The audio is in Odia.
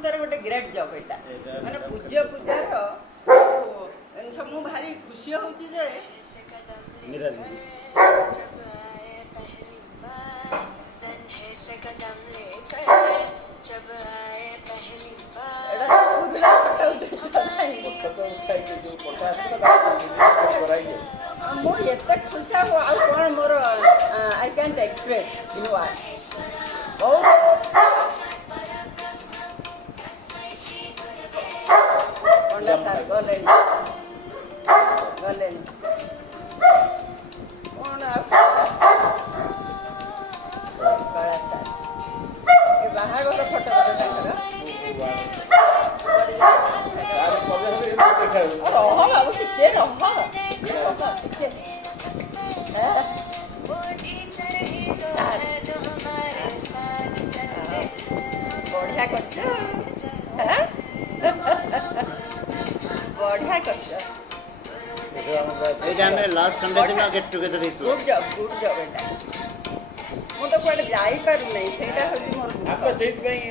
ପ୍ରକୃତରେ ଗୋଟେ ଗ୍ରେଟ୍ ଜବ୍ ଏଇଟା ମାନେ ପୂଜ୍ୟ ପୂଜାର ଜିନିଷ। ମୁଁ ଭାରି ଖୁସି ହେଉଛି ଯେ ମୁଁ ଏତେ ଖୁସି ଆଉ କ'ଣ ମୋର I can't express in word. ବହୁତ ପଣ୍ଡା ସାର୍ ଗଲେଣି ଗଲେଣି କ'ଣ ଆଉ କଳା ସାର୍ ଏ ବାହାଘର ଫଟୋ ଫଟୋ ତାଙ୍କର ରହ ବାବୁ ଟିକେ ରହ ଟିକେ ବଢ଼ିଆ କରିଛ ବଢ଼ିଆ କରିଛ। ଏଇଟା ଆମେ ଲାଷ୍ଟ ସଣ୍ଡେ ଦିନ ଗେଟ୍ ଟୁଗେଦର ହେଇଥିଲା। ଗୁଡ୍ ଜବ୍ ଏଇଟା। ମୁଁ ତ କୁଆଡ଼େ ଯାଇପାରୁନାହିଁ, ସେଇଟା ହେଉଛି ମୋର। ସେଇଥିପାଇଁ